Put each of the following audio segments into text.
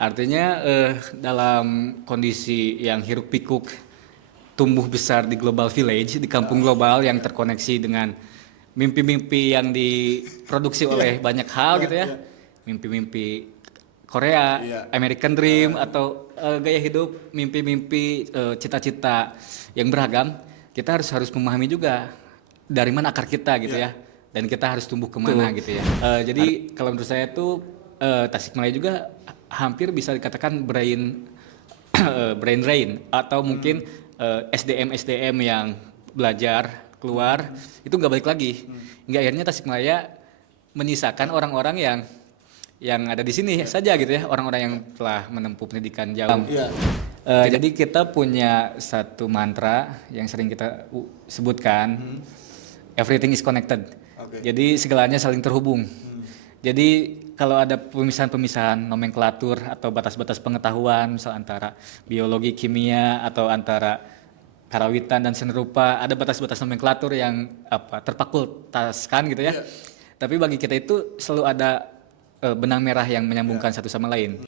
Artinya dalam kondisi yang hiruk pikuk tumbuh besar di global village, di kampung global yang terkoneksi dengan mimpi-mimpi yang diproduksi oleh banyak hal gitu ya. Mimpi-mimpi Korea, American Dream atau gaya hidup, mimpi-mimpi, cita-cita yang beragam, kita harus memahami juga dari mana akar kita gitu ya, dan kita harus tumbuh kemana gitu ya. Jadi kalau menurut saya tuh Tasikmalaya juga hampir bisa dikatakan brain drain atau mungkin SDM yang belajar keluar itu nggak balik lagi. Hingga akhirnya Tasikmalaya menyisakan orang-orang yang ada di sini saja gitu ya, orang-orang yang telah menempuh pendidikan jauh. Jadi kita punya satu mantra yang sering kita sebutkan, everything is connected. Jadi segalanya saling terhubung. Jadi kalau ada pemisahan-pemisahan nomenklatur atau batas-batas pengetahuan, misal antara biologi, kimia atau antara karawitan dan seni rupa, ada batas-batas nomenklatur yang terfakultaskan gitu ya. Tapi bagi kita itu selalu ada benang merah yang menyambungkan satu sama lain.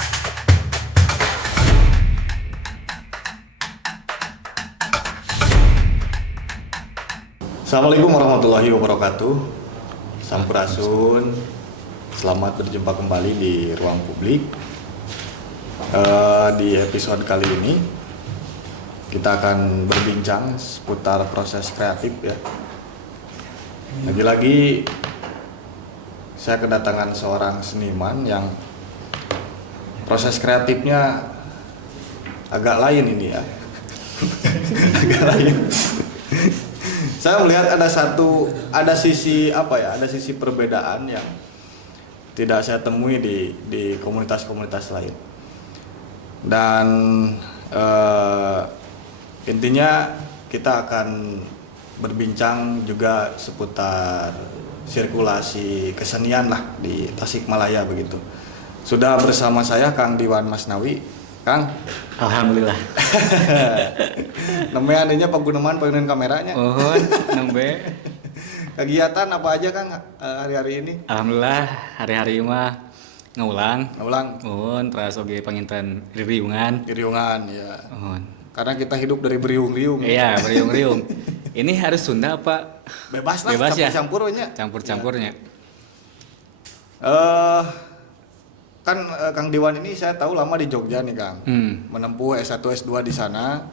Assalamualaikum warahmatullahi wabarakatuh. Sampurasun. Selamat berjumpa kembali di Ruang Publik. Di episode kali ini kita akan berbincang seputar proses kreatif ya. Lagi-lagi saya kedatangan seorang seniman yang proses kreatifnya agak lain ini ya. Agak lain. Saya melihat ada sisi perbedaan yang tidak saya temui di komunitas-komunitas lain. Dan intinya kita akan berbincang juga seputar sirkulasi kesenian lah di Tasikmalaya begitu. Sudah bersama saya Kang Diwan Masnawi. Kang, alhamdulillah. Namanya adanya penggunaan kameranya. Oh, nembe. Kegiatan apa aja Kang hari-hari ini? Alhamdulillah hari-hari mah ngulang. Terus oge panginten ririungan Ya. Karena kita hidup dari beriung-riung. Iya, beriung-riung. Ini harus Sunda apa? Bebas lah, bebas ya. Ya. Campur-campurnya. Kang Diwan ini saya tahu lama di Jogja nih Kang. Menempuh S1 S2 di sana.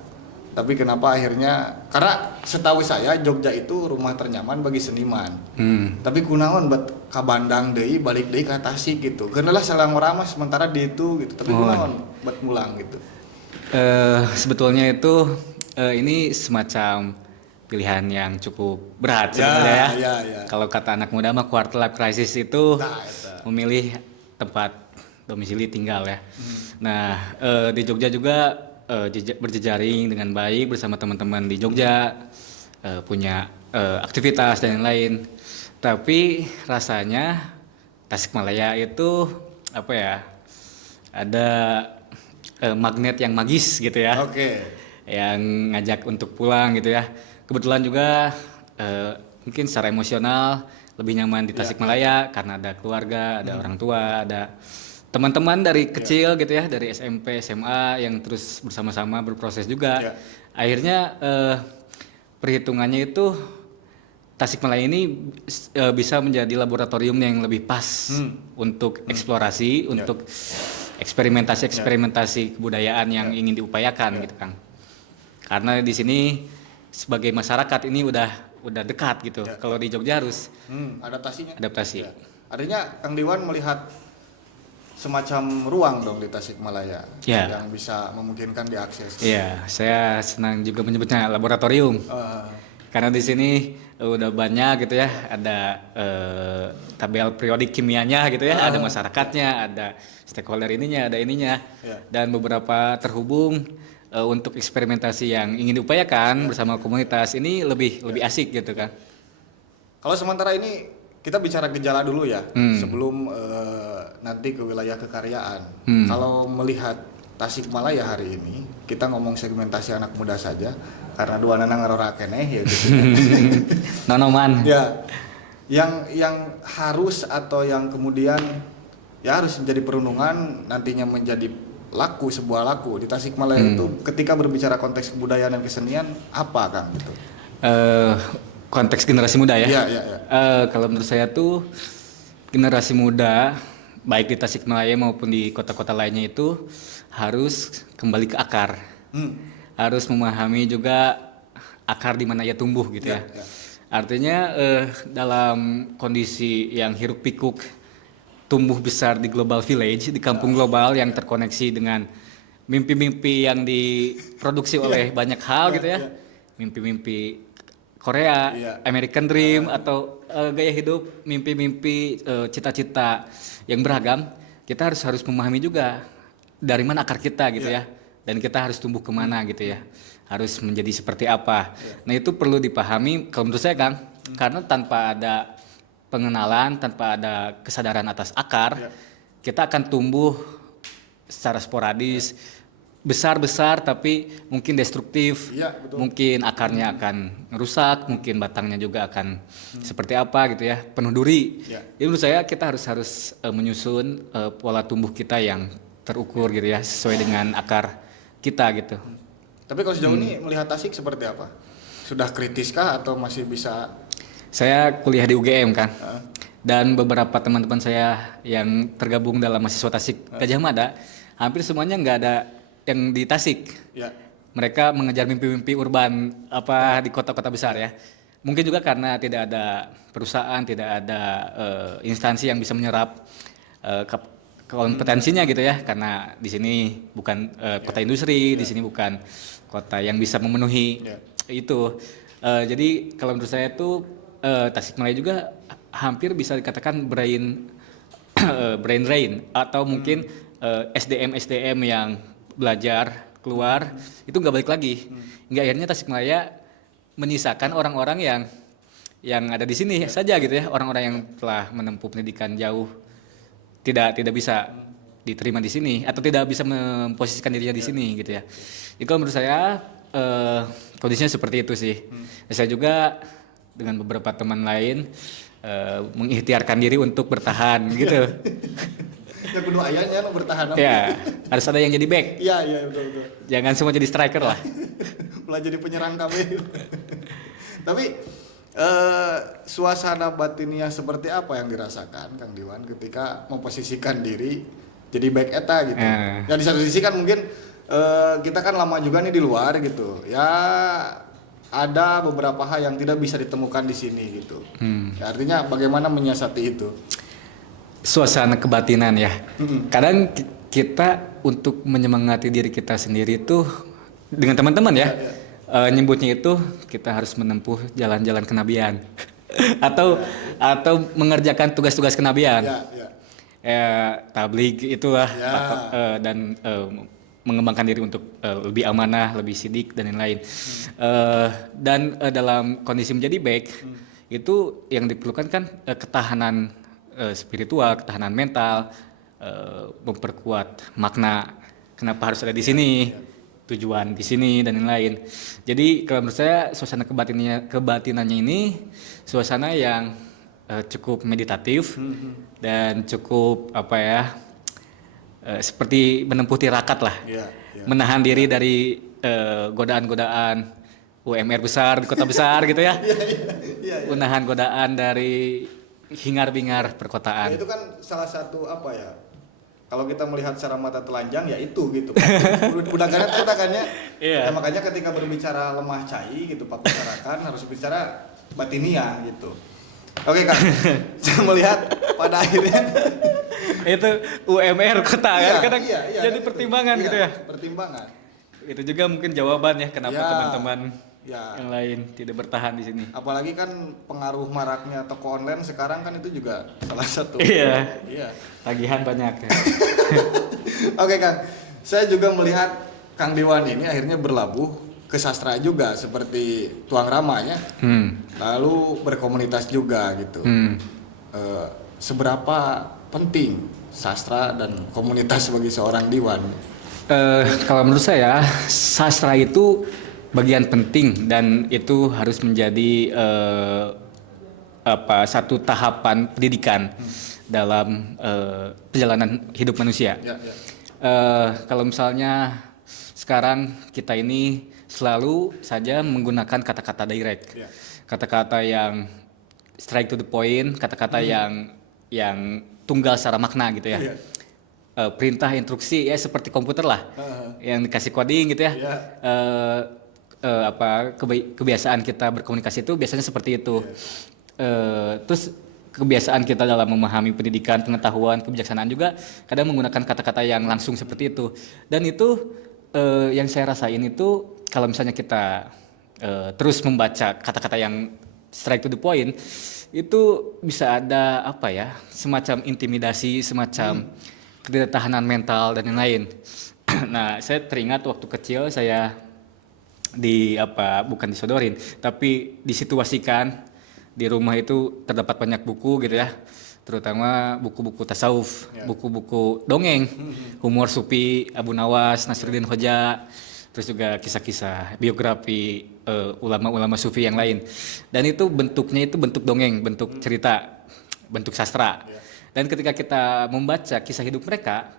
Tapi kenapa akhirnya, karena setahu saya Jogja itu rumah ternyaman bagi seniman. Tapi kunaon buat ka Bandang deui balik deui ka Tasik gitu. Geuneulah salang ramah sementara di itu gitu. Tapi kunaon buat ngulang gitu. Sebetulnya itu ini semacam pilihan yang cukup berat sebenarnya ya. Kalau kata anak muda mah quarter life crisis itu memilih tempat domisili tinggal ya. Nah, di Jogja juga berjejaring dengan baik bersama teman-teman di Jogja, punya aktivitas dan lain-lain. Tapi rasanya Tasikmalaya itu ada magnet yang magis gitu ya. Yang ngajak untuk pulang gitu ya. Kebetulan juga mungkin secara emosional lebih nyaman di Tasikmalaya karena ada keluarga, ada orang tua, ada teman-teman dari kecil gitu ya, dari SMP, SMA yang terus bersama-sama berproses juga. Akhirnya perhitungannya itu Tasikmalaya ini bisa menjadi laboratorium yang lebih pas untuk eksplorasi, untuk eksperimentasi kebudayaan yang ingin diupayakan gitu Kang. Karena di sini sebagai masyarakat ini udah dekat gitu. Kalau di Jogja harus adaptasi. Artinya Kang Diwan melihat semacam ruang dong di Tasikmalaya yang bisa memungkinkan diakses. Iya, saya senang juga menyebutnya laboratorium. Karena di sini udah banyak gitu ya, ada tabel periodik kimianya gitu ya, ada masyarakatnya, ada stakeholder ininya, ada ininya, dan beberapa terhubung untuk eksperimentasi yang ingin diupayakan bersama komunitas ini lebih asik gitu kan. Kalau sementara ini kita bicara gejala dulu ya, sebelum nanti ke wilayah kekaryaan. Kalau melihat Tasikmalaya hari ini, kita ngomong segmentasi anak muda saja, karena dua nanang ngarora keneh ya gitu. Nonoman. Ya, yang harus atau yang kemudian ya harus menjadi perundungan nantinya menjadi sebuah laku di Tasikmalaya itu ketika berbicara konteks kebudayaan dan kesenian apa Kang gitu? Konteks generasi muda ya. Iya, iya, iya. Kalau menurut saya tuh generasi muda baik di Tasikmalaya maupun di kota-kota lainnya itu harus kembali ke akar. Harus memahami juga akar di mana ia tumbuh gitu ya. Artinya dalam kondisi yang hiruk pikuk tumbuh besar di global village, di kampung global yang terkoneksi dengan mimpi-mimpi yang diproduksi oleh banyak hal gitu ya. Mimpi-mimpi Korea, American Dream atau gaya hidup, mimpi-mimpi, cita-cita yang beragam, kita harus memahami juga dari mana akar kita gitu ya, dan kita harus tumbuh kemana gitu ya, harus menjadi seperti apa. Nah itu perlu dipahami kalau menurut saya Kang, karena tanpa ada pengenalan, tanpa ada kesadaran atas akar, kita akan tumbuh secara sporadis, besar-besar tapi mungkin destruktif, mungkin akarnya akan rusak, mungkin batangnya juga akan seperti apa gitu ya, penuh duri. Jadi menurut saya kita harus menyusun pola tumbuh kita yang terukur gitu ya, sesuai dengan akar kita gitu. Tapi kalau sejauh ini melihat Tasik seperti apa? Sudah kritiskah atau masih bisa? Saya kuliah di UGM kan, dan beberapa teman-teman saya yang tergabung dalam mahasiswa Tasik Gajah Mada, hampir semuanya nggak ada yang di Tasik. Mereka mengejar mimpi-mimpi urban apa di kota-kota besar ya. Mungkin juga karena tidak ada perusahaan, tidak ada instansi yang bisa menyerap kompetensinya gitu ya. Karena di sini bukan kota industri, di sini bukan kota yang bisa memenuhi itu. Jadi kalau menurut saya itu Tasikmalaya juga hampir bisa dikatakan brain drain atau mungkin SDM yang belajar keluar itu nggak balik lagi, nggak, akhirnya Tasikmalaya menyisakan orang-orang yang ada di sini saja gitu ya, orang-orang yang telah menempuh pendidikan jauh tidak bisa diterima di sini atau tidak bisa memposisikan dirinya di sini gitu ya. Jadi kalau menurut saya kondisinya seperti itu sih. Saya juga dengan beberapa teman lain mengikhtiarkan diri untuk bertahan gitu. Ya kudu ayahnya bertahan. Ya, harus ada yang jadi back. Iya betul. Jangan semua jadi striker lah. Malah jadi penyerang kami. Tapi suasana batinnya seperti apa yang dirasakan Kang Diwan ketika memposisikan diri jadi back eta gitu. Ya di satu sisi kan mungkin kita kan lama juga nih di luar gitu. Ya ada beberapa hal yang tidak bisa ditemukan di sini gitu. Ya, artinya bagaimana menyiasati itu? Suasana kebatinan ya. Kadang kita untuk menyemangati diri kita sendiri itu dengan teman-teman ya, nyebutnya itu kita harus menempuh jalan-jalan kenabian atau mengerjakan tugas-tugas kenabian. Tabligh itulah dan mengembangkan diri untuk lebih amanah, lebih sidik dan lain-lain. Dan dalam kondisi menjadi baik itu yang diperlukan kan ketahanan spiritual, ketahanan mental, memperkuat makna kenapa harus ada di sini, tujuan di sini dan lain-lain. Jadi kalau menurut saya suasana kebatinannya ini suasana yang cukup meditatif dan cukup seperti menempuh tirakat lah, menahan diri dari godaan-godaan UMR besar di kota besar gitu ya, menahan godaan dari hingar-bingar perkotaan. Ya, itu kan salah satu kalau kita melihat secara mata telanjang ya itu gitu. Udah kan katakannya. Ya, makanya ketika berbicara lemah cai gitu Pak Pusarakan harus bicara batinia gitu. Oke Kak, saya melihat pada akhirnya itu UMR kota kan kadang jadi kan pertimbangan gitu ya. Pertimbangan. Itu juga mungkin jawaban ya kenapa teman-teman yang lain tidak bertahan di sini. Apalagi kan pengaruh maraknya toko online sekarang kan itu juga salah satu. Tagihan banyak ya. Oke Kang, saya juga melihat Kang Diwan ini akhirnya berlabuh ke sastra juga seperti Tuang Rama ya. Lalu berkomunitas juga gitu. Seberapa penting sastra dan komunitas bagi seorang Diwan? Kalau menurut saya sastra itu bagian penting dan itu harus menjadi satu tahapan pendidikan dalam perjalanan hidup manusia. Kalau misalnya sekarang kita ini selalu saja menggunakan kata-kata direct, Ya. kata-kata yang straight to the point, kata-kata yang tunggal secara makna gitu ya. Iya. Perintah instruksi ya seperti komputer lah, yang dikasih coding gitu ya. Iya. Kebiasaan kita berkomunikasi itu biasanya seperti itu. Iya. Terus kebiasaan kita dalam memahami pendidikan, pengetahuan, kebijaksanaan juga kadang menggunakan kata-kata yang langsung seperti itu. Dan itu yang saya rasain itu kalau misalnya kita terus membaca kata-kata yang straight to the point, itu bisa ada apa ya, semacam intimidasi, semacam ketidaktahanan mental dan lain-lain. Nah, saya teringat waktu kecil saya bukan disodorin, tapi disituasikan di rumah itu terdapat banyak buku gitu ya, terutama buku-buku tasawuf, buku-buku dongeng, humor sufi, Abu Nawas, Nasruddin Hoja, terus juga kisah-kisah biografi ulama-ulama sufi yang lain. Dan itu bentuknya itu bentuk dongeng, bentuk cerita, bentuk sastra. Dan ketika kita membaca kisah hidup mereka,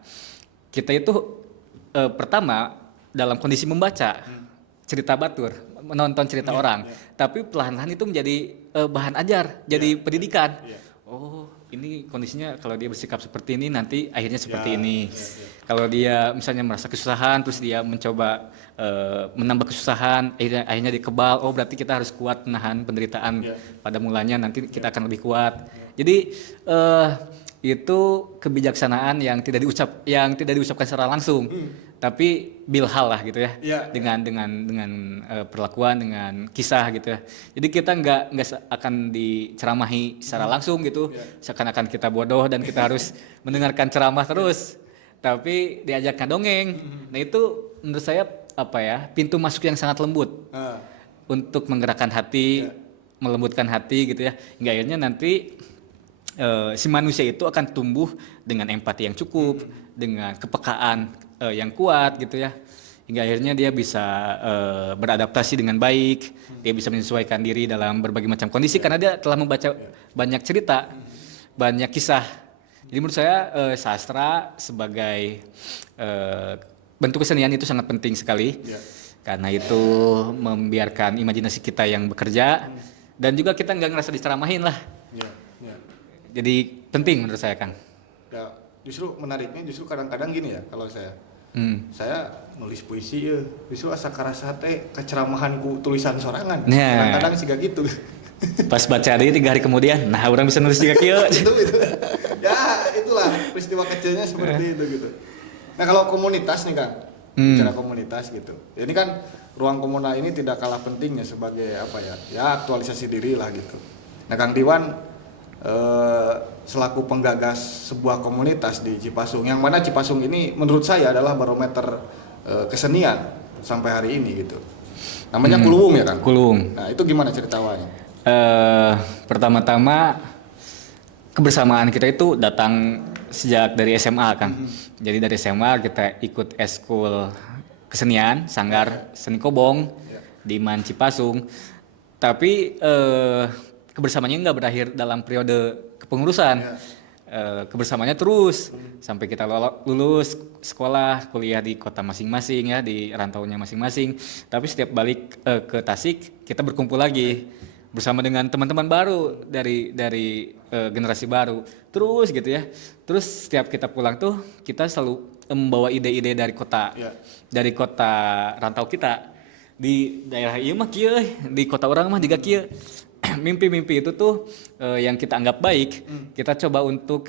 kita itu pertama dalam kondisi membaca cerita batur, menonton cerita orang, tapi perlahan-lahan itu menjadi bahan ajar, jadi pendidikan. Oh, ini kondisinya kalau dia bersikap seperti ini nanti akhirnya seperti ini. Kalau dia misalnya merasa kesusahan, terus dia mencoba menambah kesusahan, akhirnya dia kebal. Oh, berarti kita harus kuat menahan penderitaan pada mulanya. Nanti kita akan lebih kuat. Jadi itu kebijaksanaan yang tidak diucapkan secara langsung, tapi bilhal lah gitu ya, dengan perlakuan, dengan kisah gitu ya. Jadi kita nggak akan diceramahi secara langsung gitu, seakan-akan kita bodoh dan kita harus mendengarkan ceramah terus, tapi diajarkan dongeng. Nah itu menurut saya pintu masuk yang sangat lembut untuk menggerakkan hati, melembutkan hati gitu ya, hingga akhirnya nanti si manusia itu akan tumbuh dengan empati yang cukup, dengan kepekaan yang kuat gitu ya, hingga akhirnya dia bisa beradaptasi dengan baik, dia bisa menyesuaikan diri dalam berbagai macam kondisi karena dia telah membaca banyak cerita, banyak kisah. Jadi menurut saya sastra sebagai bentuk kesenian itu sangat penting sekali, karena itu membiarkan imajinasi kita yang bekerja dan juga kita nggak ngerasa diceramahin lah. Jadi penting menurut saya, Kang. Ya, justru menariknya kadang-kadang gini ya, kalau saya nulis puisi ya, justru asa karasa teh keceramahanku tulisan sorangan. Kadang-kadang sih gak gitu. Pas baca dia 3 hari kemudian, nah orang bisa nulis juga kieu. itu. Ya, itulah peristiwa kecilnya seperti itu gitu. Nah, kalau komunitas nih, Kang. Bicara komunitas gitu. Ya, ini kan ruang komunal ini tidak kalah pentingnya sebagai ya aktualisasi diri lah gitu. Nah, Kang Diwan selaku penggagas sebuah komunitas di Cipasung, yang mana Cipasung ini menurut saya adalah barometer kesenian sampai hari ini gitu. Namanya Kuluwung ya, Kang? Kuluwung. Nah, itu gimana ceritanya? Pertama-tama kebersamaan kita itu datang sejak dari SMA, Kang. Jadi dari SMA kita ikut eskul kesenian Sanggar Seni Kobong di Man Cipasung. Tapi kebersamaannya nggak berakhir dalam periode kepengurusan. Kebersamaannya terus sampai kita lulus sekolah, kuliah di kota masing-masing ya, di rantaunya masing-masing. Tapi setiap balik ke Tasik, kita berkumpul lagi bersama dengan teman-teman baru dari generasi baru. Terus gitu ya. Terus setiap kita pulang tuh kita selalu membawa ide-ide dari kota rantau kita. Di daerah ieu mah kieu, di kota orang mah juga kieu. Mimpi-mimpi itu tuh yang kita anggap baik, kita coba untuk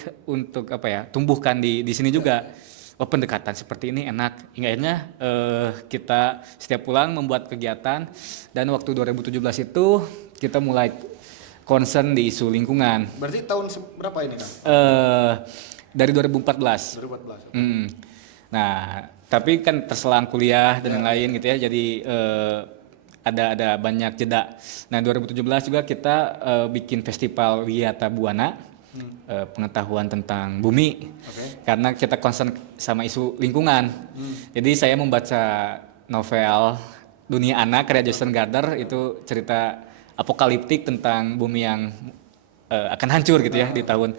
tumbuhkan di sini juga. Oh, pendekatan seperti ini enak. Hingga akhirnya kita setiap pulang membuat kegiatan, dan waktu 2017 itu kita mulai concern di isu lingkungan. Berarti tahun berapa ini, Kang? Dari 2014. 2014. Nah, tapi kan terselang kuliah dan lain-lain gitu ya. Jadi ada banyak jeda. Nah, 2017 juga kita bikin festival Wiyata Buana, pengetahuan tentang bumi, karena kita concern sama isu lingkungan. Jadi saya membaca novel Dunia Anak karya Joyce Gardner, itu cerita apokaliptik tentang bumi yang akan hancur gitu ya di tahun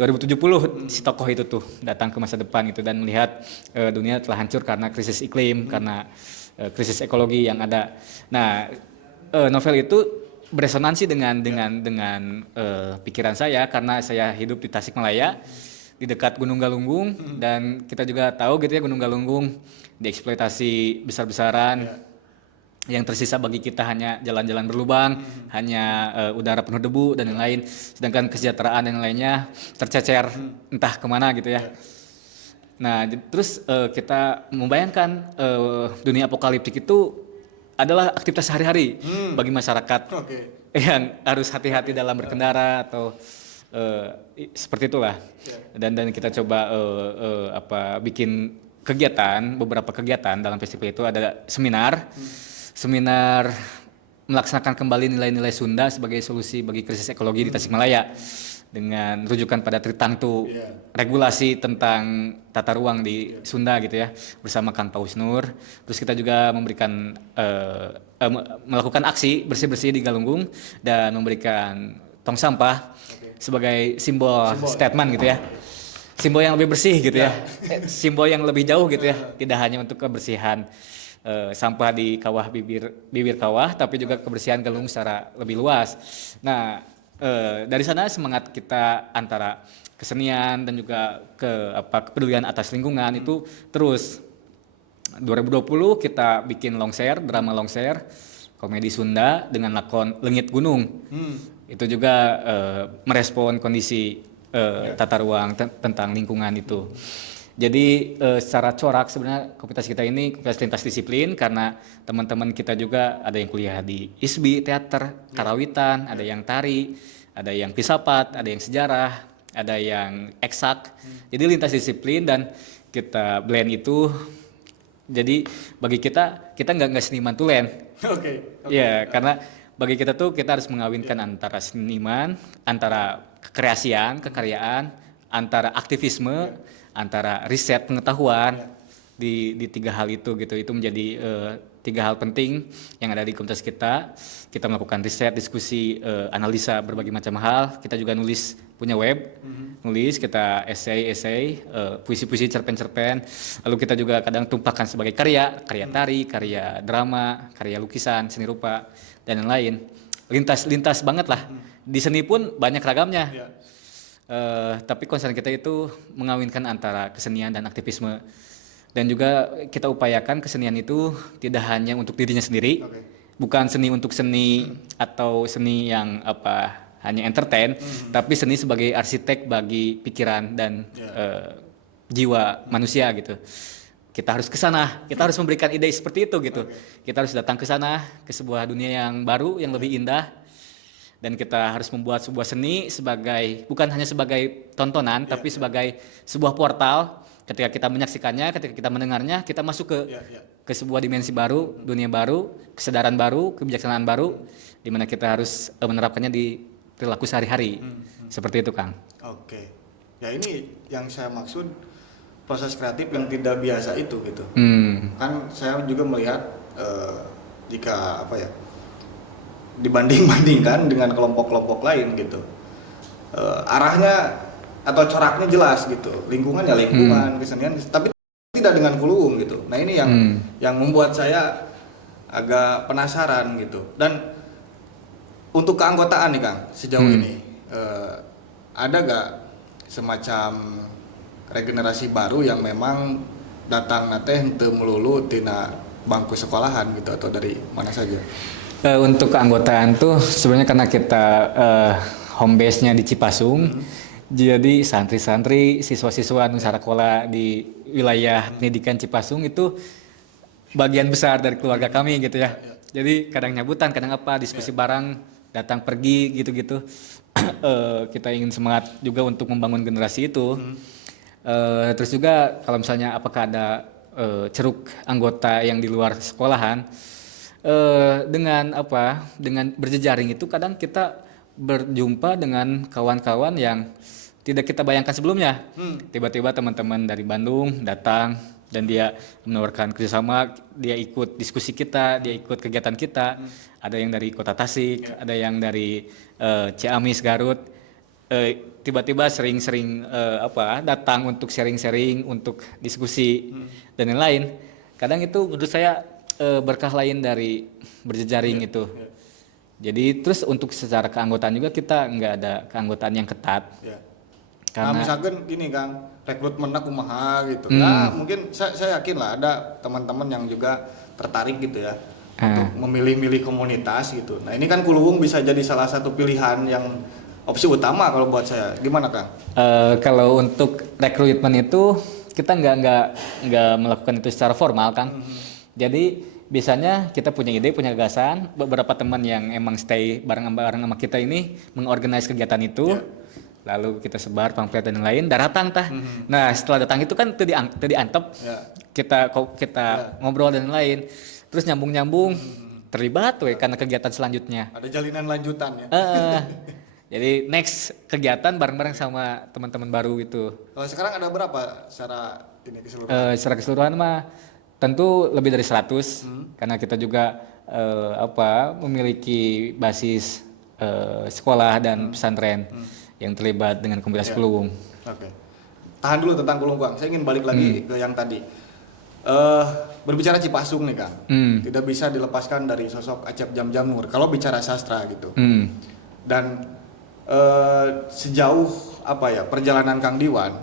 2070 si tokoh itu tuh datang ke masa depan itu dan melihat dunia telah hancur karena krisis iklim, karena krisis ekologi yang ada. Nah, novel itu beresonansi dengan pikiran saya karena saya hidup di Tasikmalaya di dekat Gunung Galunggung dan kita juga tahu gitu ya Gunung Galunggung dieksploitasi besar-besaran. Yang tersisa bagi kita hanya jalan-jalan berlubang, hanya udara penuh debu dan lain-lain. Sedangkan kesejahteraan dan lainnya tercecer entah kemana gitu ya. Nah, terus kita membayangkan dunia apokaliptik itu adalah aktivitas sehari-hari bagi masyarakat yang harus hati-hati dalam berkendara atau seperti itulah. Dan kita coba bikin beberapa kegiatan dalam festival itu ada seminar melaksanakan kembali nilai-nilai Sunda sebagai solusi bagi krisis ekologi di Tasikmalaya dengan rujukan pada Tritangtu regulasi tentang tata ruang di Sunda gitu ya bersama Kang Paus Nur. Terus kita juga memberikan melakukan aksi bersih-bersih di Galunggung dan memberikan tong sampah sebagai simbol statement gitu ya. Simbol yang lebih bersih gitu ya. Simbol yang lebih jauh gitu ya. Tidak hanya untuk kebersihan sampah di kawah bibir kawah, tapi juga kebersihan Galunggung secara lebih luas. Nah, dari sana semangat kita antara kesenian dan juga kepedulian atas lingkungan itu terus. 2020 kita bikin drama longser, komedi Sunda dengan lakon Lengit Gunung. Itu juga merespon kondisi tata ruang tentang lingkungan itu. Jadi secara corak sebenarnya komunitas kita ini komunitas lintas disiplin karena teman-teman kita juga ada yang kuliah di ISBI, teater, karawitan, ada yang tari, ada yang filsafat, ada yang sejarah, ada yang eksak. Jadi lintas disiplin dan kita blend itu. Jadi bagi kita nggak seniman tulen. Ya, karena bagi kita tuh kita harus mengawinkan antara seniman, antara kekaryaan, antara aktivisme, antara riset pengetahuan di tiga hal itu gitu. Itu menjadi tiga hal penting yang ada di komunitas kita. Kita melakukan riset, diskusi, analisa berbagai macam hal. Kita juga nulis, punya web, nulis, kita esai, puisi-puisi, cerpen-cerpen. Lalu kita juga kadang tumpahkan sebagai karya tari, karya drama, karya lukisan, seni rupa dan lain-lain. Lintas banget lah. Di seni pun banyak ragamnya. Tapi concern kita itu mengawinkan antara kesenian dan aktivisme dan juga kita upayakan kesenian itu tidak hanya untuk dirinya sendiri, bukan seni untuk seni atau seni yang hanya entertain, tapi seni sebagai arsitek bagi pikiran dan jiwa manusia gitu. Kita harus ke sana, kita harus memberikan ide seperti itu gitu. Kita harus datang ke sana, ke sebuah dunia yang baru, yang lebih indah. Dan kita harus membuat sebuah seni bukan hanya sebagai tontonan, tapi sebagai sebuah portal. Ketika kita menyaksikannya, ketika kita mendengarnya, kita masuk ke sebuah dimensi baru, dunia baru, kesadaran baru, kebijaksanaan baru, di mana kita harus menerapkannya di perilaku sehari-hari. Seperti itu, Kang. Oke. Ya ini yang saya maksud proses kreatif yang tidak biasa itu gitu. Kan saya juga melihat jika dibanding-bandingkan dengan kelompok-kelompok lain gitu, arahnya atau coraknya jelas gitu, lingkungannya lingkungan, kesenian, tapi tidak dengan kuluung gitu. Nah ini yang membuat saya agak penasaran gitu. Dan untuk keanggotaan nih Kang, sejauh ini ada gak semacam regenerasi baru yang memang datang teh henteu melulu tina bangku sekolahan gitu atau dari mana saja? Untuk keanggotaan tuh sebenarnya karena kita home base-nya di Cipasung, jadi santri-santri, siswa-siswa Nusarakola di wilayah pendidikan Cipasung itu bagian besar dari keluarga kami gitu ya. Jadi kadang nyabutan, kadang diskusi bareng, datang pergi gitu-gitu. Kita ingin semangat juga untuk membangun generasi itu. Terus juga kalau misalnya apakah ada ceruk anggota yang di luar sekolahan, dengan berjejaring itu kadang kita berjumpa dengan kawan-kawan yang tidak kita bayangkan sebelumnya. Tiba-tiba teman-teman dari Bandung datang dan dia menawarkan kerjasama, dia ikut diskusi kita, dia ikut kegiatan kita. Ada yang dari Kota Tasik, ada yang dari Ciamis, Garut. tiba-tiba sering-sering datang untuk sharing-sharing, untuk diskusi dan lain-lain. Kadang itu menurut saya berkah lain dari berjejaring itu. Jadi terus untuk secara keanggotaan juga kita nggak ada keanggotaan yang ketat. Nah, Karena misalkan gini Kang, rekrutmennya kumaha gitu. Ya, mungkin saya yakin lah ada teman-teman yang juga tertarik gitu ya untuk memilih-milih komunitas gitu. Nah, ini kan Kuluwung bisa jadi salah satu pilihan yang opsi utama kalau buat saya. Gimana Kang? kalau untuk rekrutmen itu kita nggak melakukan itu secara formal, Kang. Jadi biasanya kita punya ide, punya gagasan, beberapa teman yang emang stay bareng-bareng sama kita ini mengorganize kegiatan itu. Lalu kita sebar pamflet dan lain-lain, datang tah. Nah, setelah datang itu kan tadi diantep. Kita ngobrol dan lain. Terus nyambung-nyambung terlibat we karena kegiatan selanjutnya. Ada jalinan lanjutan ya. Jadi next kegiatan bareng-bareng sama teman-teman baru gitu. Kalau sekarang ada berapa secara ini keseluruhan? Secara keseluruhan mah tentu lebih dari 100 karena kita juga memiliki basis sekolah dan pesantren yang terlibat dengan komunitas Kuluwung. Oke. Tahan dulu tentang Kuluwung Kang. Saya ingin balik lagi ke yang tadi. Berbicara Cipasung nih Kang. Tidak bisa dilepaskan dari sosok Acep Jamjamnur kalau bicara sastra gitu. Dan sejauh perjalanan Kang Diwan,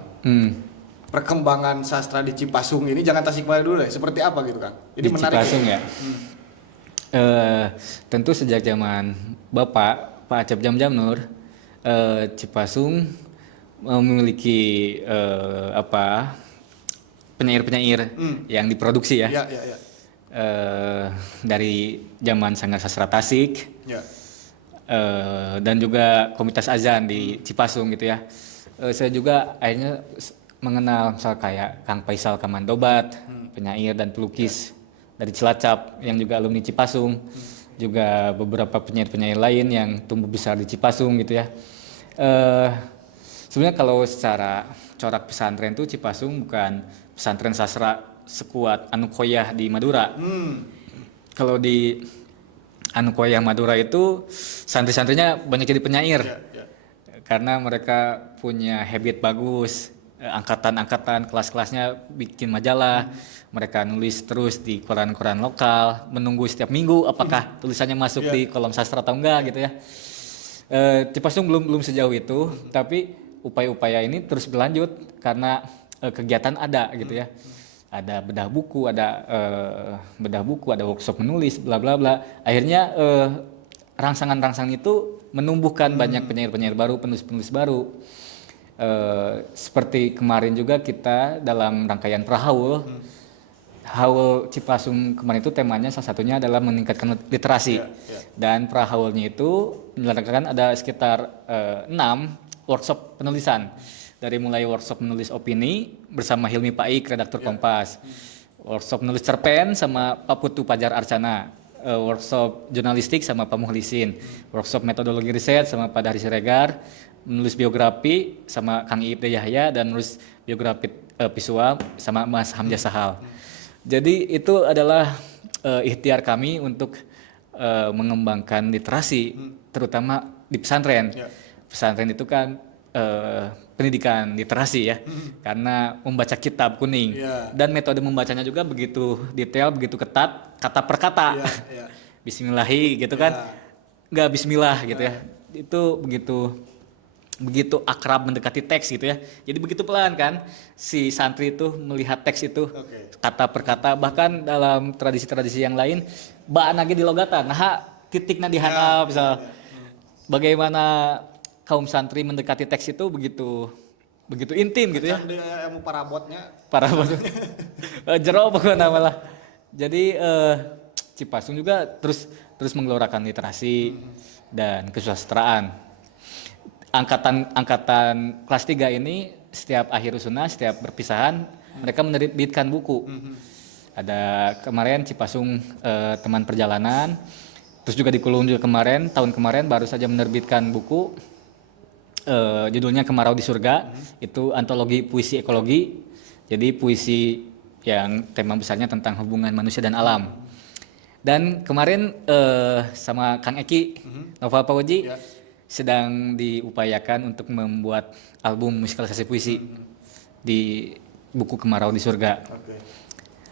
perkembangan sastra di Cipasung ini jangan Tasikmalaya dulu deh. Seperti apa gitu Kang? Ini Di menarik Cipasung ya. Tentu sejak zaman Bapak Pak Acep Jamjamnur, Cipasung memiliki penyair-penyair yang diproduksi ya. Dari zaman Sanggar Sastra Tasik. Dan juga komunitas azan di Cipasung gitu ya. Saya juga akhirnya mengenal misal kayak Kang Faisal Kamandobat, penyair dan pelukis dari Cilacap yang juga alumni Cipasung, juga beberapa penyair-penyair lain yang tumbuh besar di Cipasung gitu ya. Sebenarnya kalau secara corak pesantren tuh Cipasung bukan pesantren sastra sekuat Anukoyah di Madura. Kalau di Anukoyah Madura itu santri-santrinya banyak jadi penyair karena mereka punya habit bagus. Angkatan-angkatan kelas-kelasnya bikin majalah, mereka nulis terus di koran-koran lokal, menunggu setiap minggu apakah tulisannya masuk di kolom sastra atau enggak gitu ya. Cipasung belum sejauh itu, tapi upaya-upaya ini terus berlanjut karena kegiatan ada gitu ya. Ada bedah buku, ada workshop menulis, bla bla bla. Akhirnya rangsangan-rangsangan itu menumbuhkan banyak penyair-penyair baru, penulis-penulis baru. Seperti kemarin juga kita dalam rangkaian Prahaul, Haul Cipasung kemarin itu temanya salah satunya adalah meningkatkan literasi. Dan Prahaulnya itu menyelenggarakan ada sekitar 6 workshop penulisan. Dari mulai workshop menulis opini bersama Hilmi Paik, redaktur Kompas. Workshop menulis cerpen sama Pak Putu Pajar Arcana. Workshop jurnalistik sama Pak Muhlisin. Workshop metodologi riset sama Pak Dahri Siregar. Menulis biografi sama Kang Iip Yahya dan menulis biografi visual sama Mas Hamzah Sahal. Jadi itu adalah ikhtiar kami untuk mengembangkan literasi, terutama di pesantren. Pesantren itu kan pendidikan literasi ya, karena membaca kitab kuning dan metode membacanya juga begitu detail, begitu ketat, kata per kata. Bismillahi gitu kan, nggak Bismillah gitu ya. Itu begitu akrab mendekati teks gitu ya. Jadi begitu pelan kan si santri itu melihat teks itu kata per kata, bahkan dalam tradisi-tradisi yang lain baan lagi di logatan. Nah, titiknya di handap misal. Bagaimana kaum santri mendekati teks itu begitu intim gitu ya. Ilmu parabotnya. Jero pokoknya malah. Jadi Cipasung juga terus menggelorakan literasi dan kesusastraan. Angkatan kelas 3 ini setiap akhir sunnah, setiap berpisahan mereka menerbitkan buku. Ada kemarin Cipasung teman perjalanan, terus juga di Kuluwung juga tahun kemarin baru saja menerbitkan buku judulnya Kemarau di Surga. Itu antologi puisi ekologi. Jadi puisi yang tema besarnya tentang hubungan manusia dan alam. Dan kemarin sama Kang Eki, Noval Pauji, sedang diupayakan untuk membuat album musikalisasi puisi di buku Kemarau di Surga. Oke.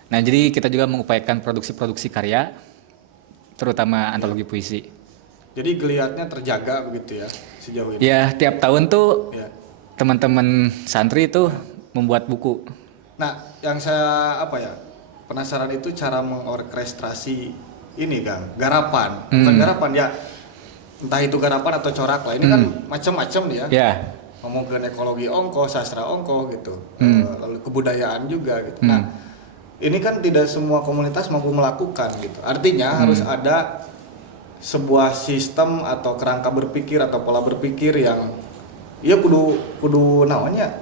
Nah, jadi kita juga mengupayakan produksi-produksi karya, terutama antologi puisi. Jadi geliatnya terjaga begitu ya sejauh ini. Ya, tiap tahun tuh Ya. teman-teman santri itu membuat buku. Nah, yang saya penasaran itu cara mengorkestrasi ini Kang, garapan. Bukan garapan ya. Entah itu garapan atau corak lah. Ini kan macam-macam nih ya. Ya, Ngomong ke ekologi ongko, sastra ongko gitu. Lalu kebudayaan juga gitu. Nah, ini kan tidak semua komunitas mampu melakukan gitu. Artinya harus ada sebuah sistem atau kerangka berpikir atau pola berpikir yang ya kudu namanya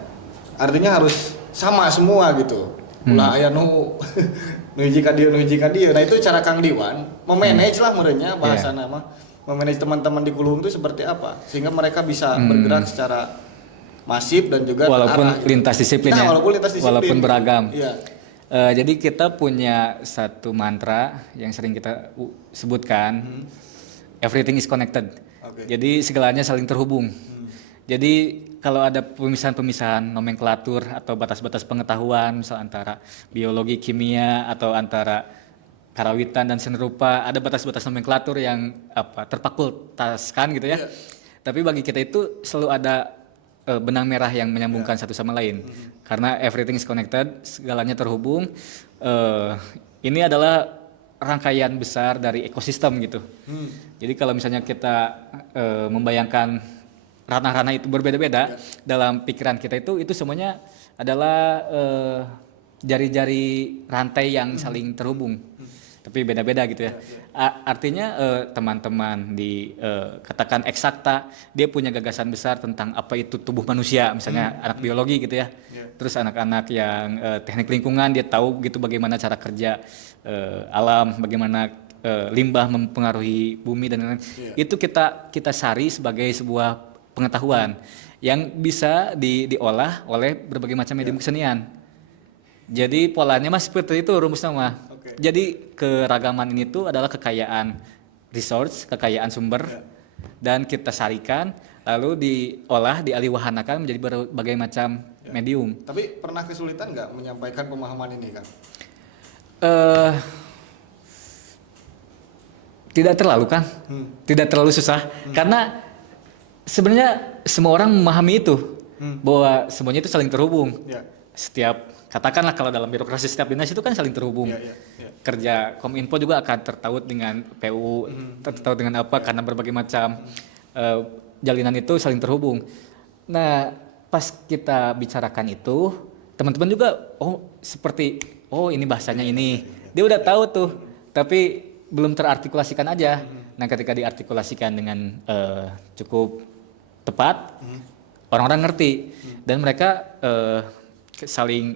artinya harus sama semua gitu. Ulah aya nu nuji ka dieu. Nah, itu cara Kang Diwan memanage lah merenya bahasa nama. Memanage teman-teman di Kuluhung itu seperti apa sehingga mereka bisa bergerak secara masif dan juga walaupun terarah, gitu. lintas disiplin Nah, ya, walaupun lintas disiplin. walaupun beragam. Iya. Jadi kita punya satu mantra yang sering kita sebutkan, everything is connected. Oke. Jadi segalanya saling terhubung. Jadi kalau ada pemisahan-pemisahan nomenklatur atau batas-batas pengetahuan, misal antara biologi, kimia atau antara karawitan dan seni rupa, ada batas-batas nomenklatur yang terfakultaskan gitu ya. Iya. Tapi bagi kita itu selalu ada benang merah yang menyambungkan satu sama lain. Karena everything is connected, segalanya terhubung. Ini adalah rangkaian besar dari ekosistem gitu. Jadi kalau misalnya kita membayangkan ranah-ranah itu berbeda-beda dalam pikiran kita itu semuanya adalah jari-jari rantai yang saling terhubung. Tapi beda-beda gitu ya. Artinya teman-teman di katakan eksakta, dia punya gagasan besar tentang apa itu tubuh manusia, misalnya anak biologi gitu ya. Terus anak-anak yang teknik lingkungan, dia tahu gitu bagaimana cara kerja alam, bagaimana limbah mempengaruhi bumi dan lain-lain. Itu kita sari sebagai sebuah pengetahuan yang bisa diolah oleh berbagai macam medium kesenian. Jadi polanya mas seperti itu rumusnya mah. Oke. Jadi keragaman ini tuh adalah kekayaan resource, kekayaan sumber, dan kita sarikan lalu diolah, dialihwahanakan menjadi berbagai macam medium. Tapi pernah kesulitan nggak menyampaikan pemahaman ini Kang? Tidak terlalu kan? Tidak terlalu susah karena sebenarnya semua orang memahami itu bahwa semuanya itu saling terhubung. Ya. Setiap katakanlah kalau dalam birokrasi setiap dinas itu kan saling terhubung. Ya. Kerja Kominfo juga akan tertaut dengan PU, tertaut dengan apa karena berbagai macam jalinan itu saling terhubung. Nah, pas kita bicarakan itu, teman-teman juga ini bahasanya ini. Dia udah tahu tuh, tapi belum terartikulasikan aja. Nah, ketika diartikulasikan dengan cukup tepat, orang-orang ngerti dan mereka saling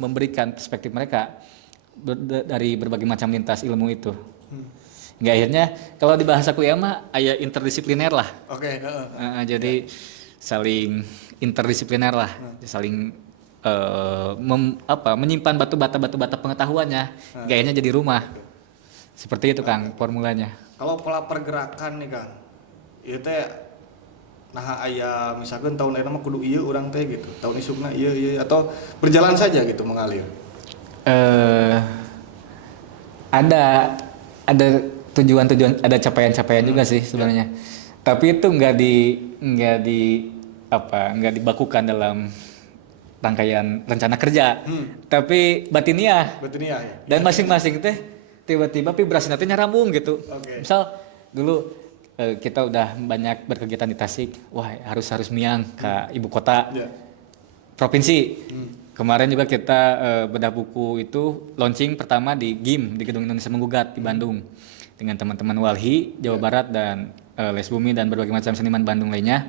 memberikan perspektif mereka dari berbagai macam lintas ilmu itu. Hingga akhirnya kalau di bahasa kuliah mah aya interdisipliner lah. Oke. Jadi saling interdisipliner lah, saling menyimpan batu bata pengetahuannya, gayanya jadi rumah. Seperti itu Kang formulanya. Kalau pola pergerakan nih Kang, itu teh nah aya misalkan tahun lain mah kudu ieu urang teh gitu. Tahun isukna ieu atau berjalan saja gitu mengalir. Ada tujuan-tujuan, ada capaian-capaian juga sih sebenarnya. Tapi itu nggak dibakukan dalam rangkaian rencana kerja. Tapi batiniah. Batiniah ya. Dan masing-masing teh tiba-tiba vibrasi nanti nyarambung gitu. Oke. Misal dulu kita udah banyak berkegiatan di Tasik, wah harus miang ke ibu kota provinsi. Kemarin juga kita bedah buku itu launching pertama di GIM di Gedung Indonesia Menggugat di Bandung dengan teman-teman Walhi Jawa Barat dan Les Bumi dan berbagai macam seniman Bandung lainnya.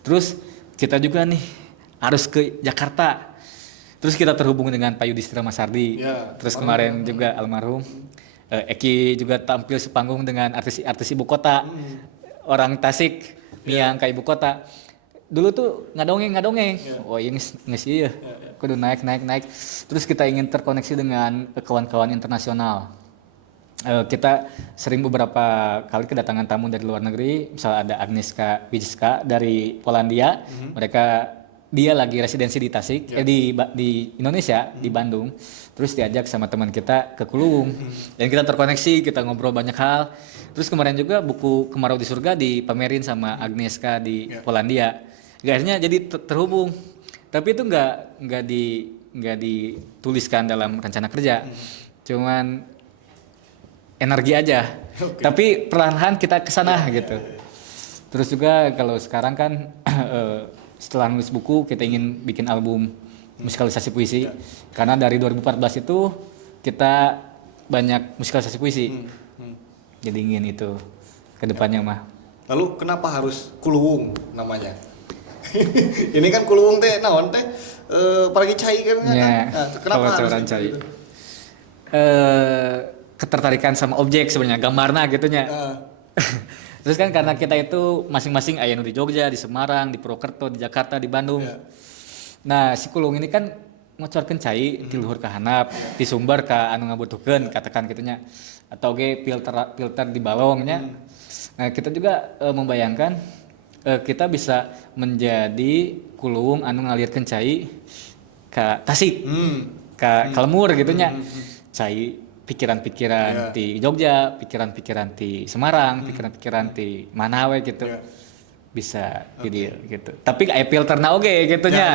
Terus kita juga nih harus ke Jakarta. Terus kita terhubung dengan Pak Yudhistira Masardi. Terus kemarin juga almarhum Eki juga tampil sepanggung dengan artis ibu kota. Orang Tasik miang ke ibu kota. Dulu tuh ngadongeng. Oh ini nggak kudu naik. Terus kita ingin terkoneksi dengan kawan-kawan internasional. Kita sering beberapa kali kedatangan tamu dari luar negeri, misal ada Agnieszka Wijska dari Polandia, dia lagi residensi di Tasik, di Indonesia, di Bandung, terus diajak sama teman kita ke Kulung, dan kita terkoneksi, kita ngobrol banyak hal. Terus kemarin juga buku Kemarau di Surga dipamerin sama Agnieszka di Polandia, akhirnya jadi terhubung, tapi itu nggak dituliskan dalam rencana kerja, cuman energi aja. Tapi perlahan kita ke sana gitu. Terus juga kalau sekarang kan setelah nulis buku kita ingin bikin album musikalisasi puisi. Karena dari 2014 itu kita banyak musikalisasi puisi. Jadi ingin itu ke depannya mah. Lalu kenapa harus Kuluwung namanya? Ini kan Kuluwung teh naon teh pergi cai kan? Ya, Nah, kenapa harus cai? itu? Ketertarikan sama objek sebenarnya, gambarnya gitunya. Terus kan karena kita itu masing-masing aya nu di Jogja, di Semarang, di Purwokerto, di Jakarta, di Bandung. Nah, si Kulung ini kan ngocorkeun cai ti luhur ka handap, di sumber ka anu ngabutuhkeun katakan gitunya. Atau ge filter di balongnya. Nah, kita juga membayangkan kita bisa menjadi Kulung anu ngalirkeun cai ka Tasik. Ka Lemur gitunya. Cai pikiran-pikiran di Jogja, pikiran-pikiran di Semarang, pikiran-pikiran di mana we gitu. Bisa jadi gitu. Tapi aya filterna oge gitunya.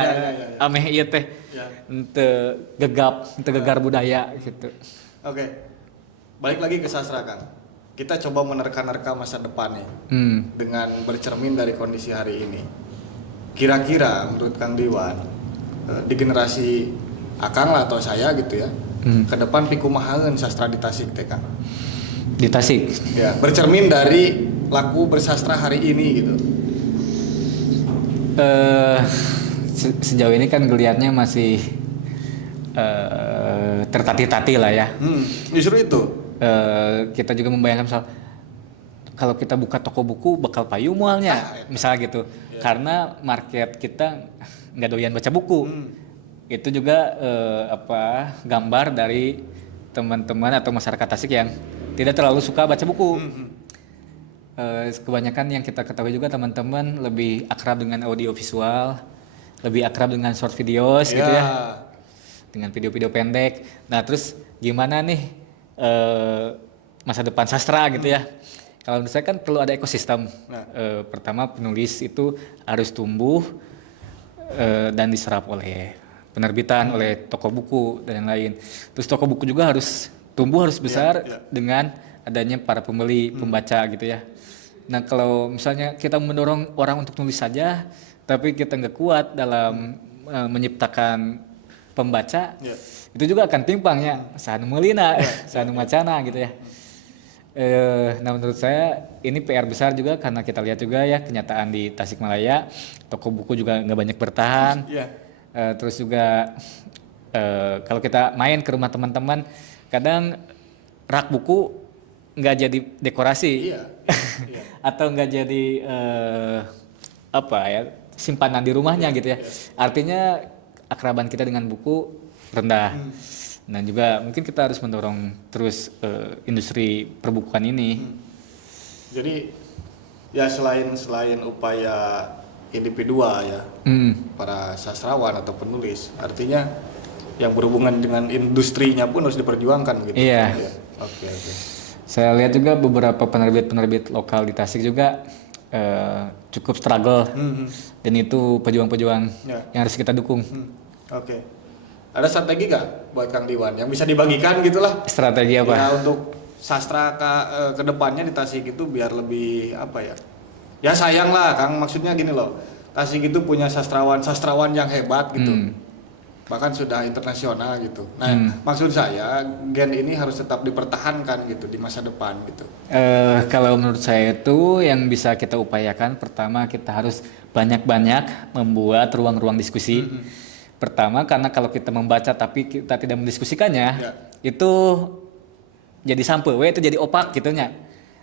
Ameh ieu teh henteu gegar budaya gitu. Oke. Balik lagi ke sastra Kang. Kita coba menerka-nerka masa depan nih. Dengan bercermin dari kondisi hari ini. Kira-kira menurut Kang Diwan di generasi Akang lah atau saya gitu ya. Ke depan pikumahaeun sastra di Tasik teh Kang. Di Tasik. Ya, bercermin dari laku bersastra hari ini gitu. Sejauh ini kan ngelihatnya masih tertatih-tatih lah ya. Justru itu. Kita juga membayangkan misal kalau kita buka toko buku bakal payu mualnya, misalnya gitu. Karena market kita nggak doyan baca buku. Itu juga gambar dari teman-teman atau masyarakat Tasik yang tidak terlalu suka baca buku. Kebanyakan yang kita ketahui juga teman-teman lebih akrab dengan audio visual, lebih akrab dengan short videos gitu ya, dengan video-video pendek. Nah terus gimana nih masa depan sastra gitu ya? Kalau menurut saya kan perlu ada ekosistem. Pertama penulis itu harus tumbuh dan diserap oleh penerbitan, oleh toko buku dan yang lain. Terus toko buku juga harus tumbuh, harus besar dengan adanya para pembeli, pembaca gitu ya. Nah kalau misalnya kita mendorong orang untuk nulis saja, tapi kita nggak kuat dalam menciptakan pembaca, itu juga akan timpang ya, sanu meulina, sanu macana gitu ya. Nah menurut saya ini PR besar juga karena kita lihat juga ya kenyataan di Tasikmalaya, toko buku juga nggak banyak bertahan. Terus juga kalau kita main ke rumah teman-teman, kadang rak buku nggak jadi dekorasi, atau nggak jadi simpanan di rumahnya gitu ya. Artinya akraban kita dengan buku rendah. Nah juga mungkin kita harus mendorong terus industri perbukuan ini. Jadi ya selain upaya individual ya, para sastrawan atau penulis, artinya yang berhubungan dengan industrinya pun harus diperjuangkan gitu. Iya. Oke. Saya lihat juga beberapa penerbit lokal di Tasik juga cukup struggle, dan itu pejuang-pejuang yang harus kita dukung. Oke. Ada strategi gak buat Kang Diwan yang bisa dibagikan gitulah? Strategi apa? Ya untuk sastra ke depannya di Tasik itu biar lebih apa ya? Ya sayang lah Kang, maksudnya gini loh, Tasik itu punya sastrawan yang hebat gitu, bahkan sudah internasional gitu. Nah maksud saya gen ini harus tetap dipertahankan gitu di masa depan gitu. Kalau menurut saya itu yang bisa kita upayakan, pertama kita harus banyak-banyak membuat ruang-ruang diskusi. Pertama karena kalau kita membaca tapi kita tidak mendiskusikannya, itu jadi sampai itu jadi opak gitunya.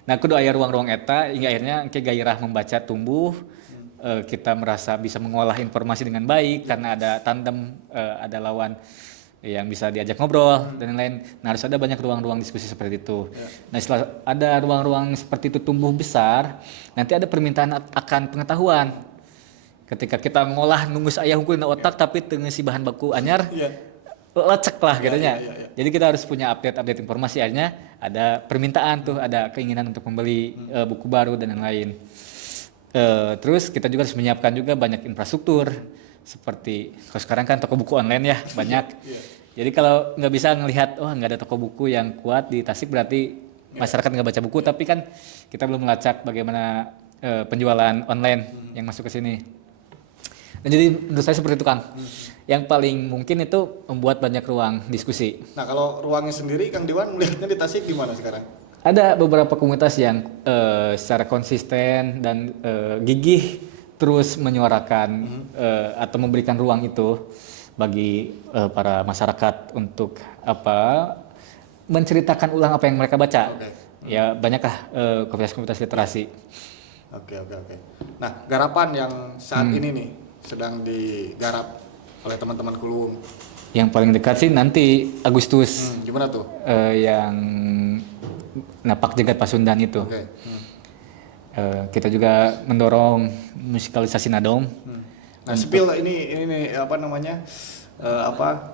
Nah kudu aya ruang-ruang eta hingga akhirnya gairah membaca tumbuh, kita merasa bisa mengolah informasi dengan baik karena ada tandem, ada lawan yang bisa diajak ngobrol dan lain-lain. Nah, harus ada banyak ruang-ruang diskusi seperti itu. Nah, setelah ada ruang-ruang seperti itu tumbuh besar, nanti ada permintaan akan pengetahuan. Ketika kita ngolah nunggus aya hungkul na otak tapi teu ngeusi bahan baku anyar, lecek lah gitu nya. Jadi kita harus punya update informasi, akhirnya ada permintaan tuh, ada keinginan untuk membeli buku baru dan yang lain. Terus kita juga harus menyiapkan juga banyak infrastruktur seperti kalau sekarang kan toko buku online ya banyak. Jadi kalau nggak bisa ngelihat nggak ada toko buku yang kuat di Tasik berarti masyarakat nggak baca buku, tapi kan kita belum melacak bagaimana penjualan online yang masuk ke sini. Dan jadi menurut saya seperti itu Kang. Yang paling mungkin itu membuat banyak ruang diskusi. Nah kalau ruangnya sendiri Kang Diwan melihatnya di Tasik gimana sekarang? Ada beberapa komunitas yang secara konsisten dan gigih terus menyuarakan atau memberikan ruang itu bagi para masyarakat untuk menceritakan ulang apa yang mereka baca. Ya banyakkah komunitas-komunitas literasi. Oke. Nah garapan yang saat ini nih sedang digarap oleh teman-teman Kulum. Yang paling dekat sih nanti Agustus. Gimana tuh? Yang Napak Jagat Pasundan itu. Kita juga mendorong musikalisasi Nadong. Nah, spill ini apa namanya? Apa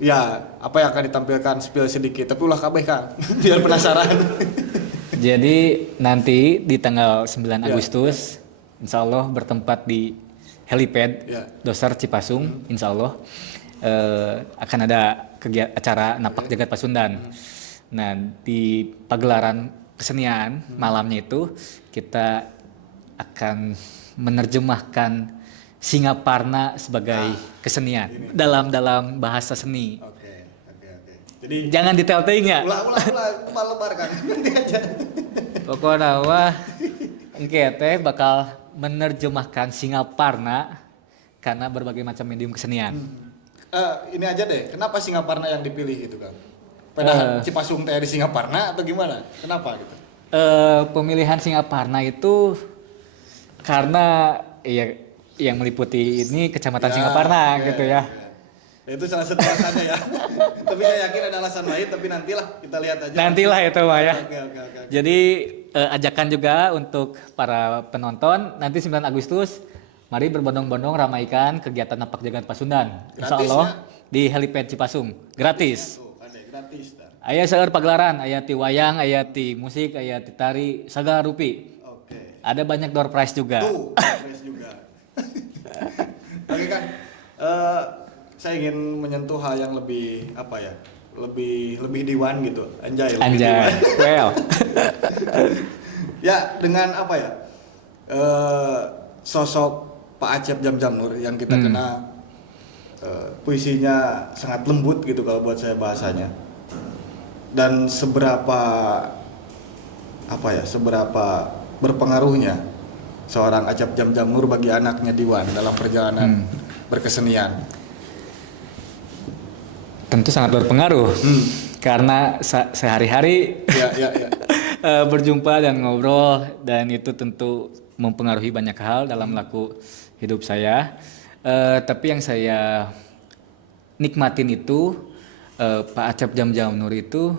yang akan ditampilkan, spill sedikit, tapi ulah kabeh Kang, biar penasaran. Jadi nanti di tanggal 9 Agustus insya Allah bertempat di helipad Dosar Cipasung, insya Allah akan ada acara Napak Jagat Pasundan. Nah di pagelaran kesenian malamnya itu kita akan menerjemahkan Singaparna sebagai kesenian dalam bahasa seni. Oke. Jadi jangan detail teuing ya. Ulah lebar kan. Nanti aja. Pokoknya wah engke teh bakal menerjemahkan Singaparna karena berbagai macam medium kesenian. Ini aja deh, kenapa Singaparna yang dipilih gitu Kang? Padahal Cipasung teh di Singaparna atau gimana? Kenapa gitu? Pemilihan Singaparna itu karena ya yang meliputi ini kecamatan Singaparna gitu ya. Itu salah satu alasannya ya. Tapi saya yakin ada alasan lain, tapi nantilah kita lihat aja. Nantilah itu Pak ya. Oke. Jadi ajakan juga untuk para penonton nanti 9 Agustus mari berbondong-bondong ramaikan kegiatan Napak Jagat Pasundan. Insya Allah di helipad Cipasung gratis. Gratis. Aya seueur pagelaran, aya ti wayang, aya ti musik, aya ti tari, sagala rupi. Oke. Ada banyak door prize juga. Door prize juga. Oke Kang, saya ingin menyentuh hal yang lebih lebih diwan gitu, anjay. Well. Ya dengan sosok Pak Acep Jamjam Nur yang kita kenal puisinya sangat lembut gitu kalau buat saya bahasanya. Dan seberapa berpengaruhnya seorang Acep Jamjam Nur bagi anaknya Diwan dalam perjalanan berkesenian. Tentu sangat berpengaruh karena sehari-hari berjumpa dan ngobrol, dan itu tentu mempengaruhi banyak hal dalam laku hidup saya. Tapi yang saya nikmatin itu Pak Acep Jamjam Nur itu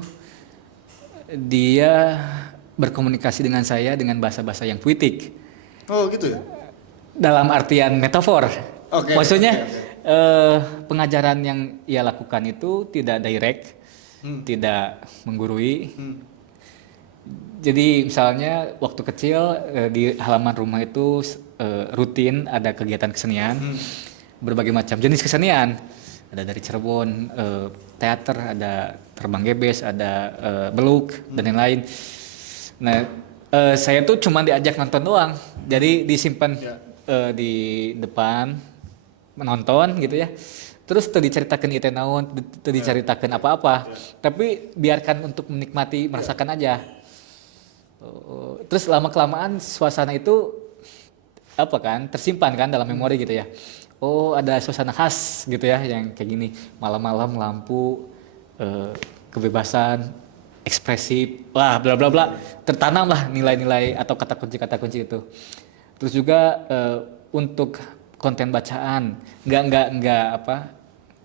dia berkomunikasi dengan saya dengan bahasa-bahasa yang puitik. Oh gitu ya? Dalam artian metafor. Maksudnya pengajaran yang ia lakukan itu tidak direct, tidak menggurui. Jadi misalnya waktu kecil di halaman rumah itu rutin ada kegiatan kesenian, berbagai macam jenis kesenian. Ada dari Cirebon, teater, ada terbang gebes, ada beluk dan yang lain. Nah, saya tuh cuma diajak nonton doang. Jadi disimpan di depan menonton gitu ya. Terus tuh diceritakan itu naon, tuh diceritakan apa-apa. Tapi biarkan untuk menikmati, merasakan aja. Terus lama-kelamaan suasana itu tersimpan kan dalam memori gitu ya. Oh ada suasana khas gitu ya yang kayak gini, malam-malam lampu, kebebasan, ekspresif, bla bla bla, tertanam lah nilai-nilai atau kata kunci itu. Terus juga untuk konten bacaan, nggak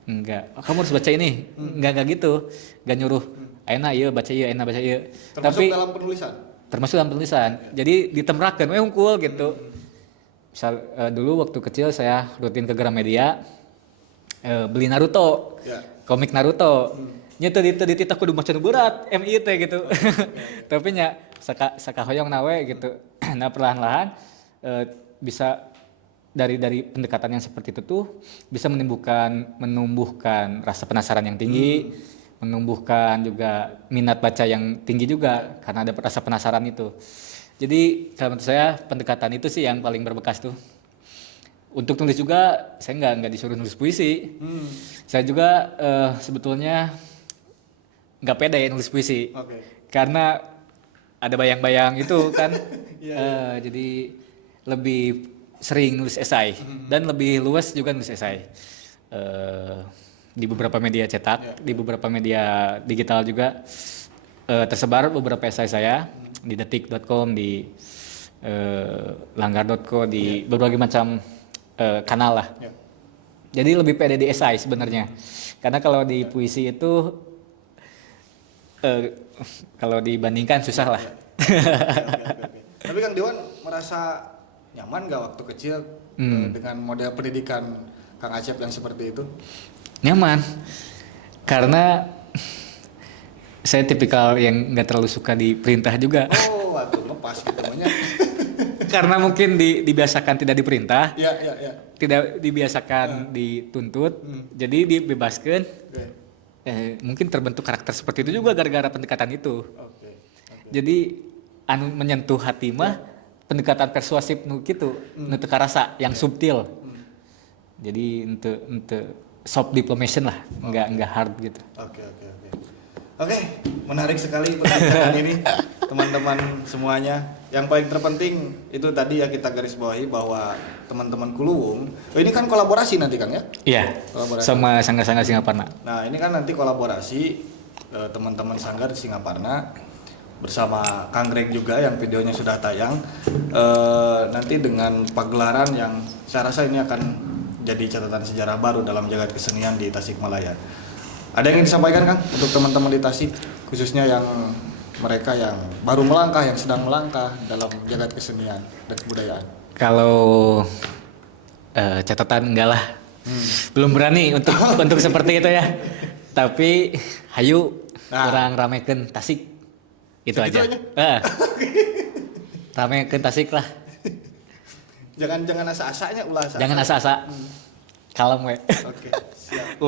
Enggak. Oh, kamu harus baca ini. Enggak gitu. Enggak nyuruh. Ayeuna ieu baca ieu, ayeuna baca ieu. Termasuk Tapi dalam penulisan. termasuk dalam tulisan. Jadi ditemrakeun we hungkul gitu. Misal dulu waktu kecil saya rutin ke Gramedia beli Naruto. Ya. Komik Naruto. Nya teu dititah kudu maca nu berat MI teh gitu. Tapi nya sakahoyong nawe gitu. Nah perlahan-lahan bisa dari pendekatan yang seperti itu tuh bisa menumbuhkan rasa penasaran yang tinggi, menumbuhkan juga minat baca yang tinggi juga karena ada rasa penasaran itu. Jadi kalau menurut saya pendekatan itu sih yang paling berbekas tuh. Untuk tulis juga saya nggak disuruh nulis puisi. Saya juga sebetulnya nggak pede ya nulis puisi. Karena ada bayang-bayang itu kan. Jadi lebih sering nulis esai dan lebih luas juga nulis esai di beberapa media cetak, di beberapa media digital juga tersebar beberapa esai saya di detik.com, di langgar.co, di berbagai macam kanal lah. Jadi lebih pede di esai sebenarnya, karena kalau di puisi itu kalau dibandingkan susah lah. Tapi Kang Dewan merasa nyaman gak waktu kecil dengan model pendidikan Kang Acep yang seperti itu? Nyaman, karena saya tipikal yang nggak terlalu suka diperintah juga. Oh, waduh, lepas gitu namanya. Karena mungkin dibiasakan tidak diperintah, Iya. tidak dibiasakan dituntut, jadi dibebaskan. Mungkin terbentuk karakter seperti itu juga gara-gara pendekatan itu. Jadi anu menyentuh hati mah pendekatan persuasif nu kitu, nu teu karasa yang subtil. Jadi ente soft diplomation lah, enggak hard gitu. Oke, menarik sekali perbincangan ini teman-teman semuanya. Yang paling terpenting itu tadi ya kita garis bawahi bahwa teman-teman Kuluwung, ini kan kolaborasi nanti Kang ya? Iya. Kolaborasi Sama Sanggar-Sanggar Singaparna. Nah, ini kan nanti kolaborasi teman-teman Sanggar di Singaparna bersama Kang Greg juga yang videonya sudah tayang. Nanti dengan pagelaran yang saya rasa ini akan jadi catatan sejarah baru dalam jagat kesenian di Tasikmalaya. Ada yang ingin disampaikan Kang untuk teman-teman di Tasik, khususnya yang mereka yang baru melangkah, yang sedang melangkah dalam jagat kesenian dan kebudayaan? Kalau catatan enggak lah, belum berani untuk seperti itu ya. Tapi hayu orang ramekeun Tasik. Itu aja. Ramekeun Tasik lah. Jangan asa-asanya ulah asa. Jangan asa-asa. Kalem we. Oke, siap.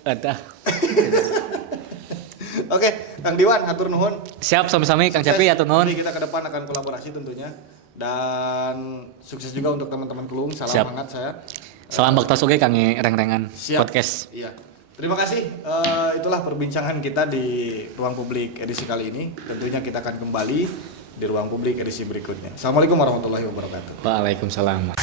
Ada. Oke, Kang Diwan, hatur nuhun. Siap sami-sami Kang Cepi, hatur nuhun. Jadi kita ke depan akan kolaborasi tentunya. Dan sukses juga untuk teman-teman Kuluwung. Salam hangat saya. Salam baktas oge Kang Reng-rengan podcast. Iya. Terima kasih. Itulah perbincangan kita di Ruang Publik edisi kali ini. Tentunya kita akan kembali di Ruang Publik edisi berikutnya. Assalamualaikum warahmatullahi wabarakatuh. Waalaikumsalam.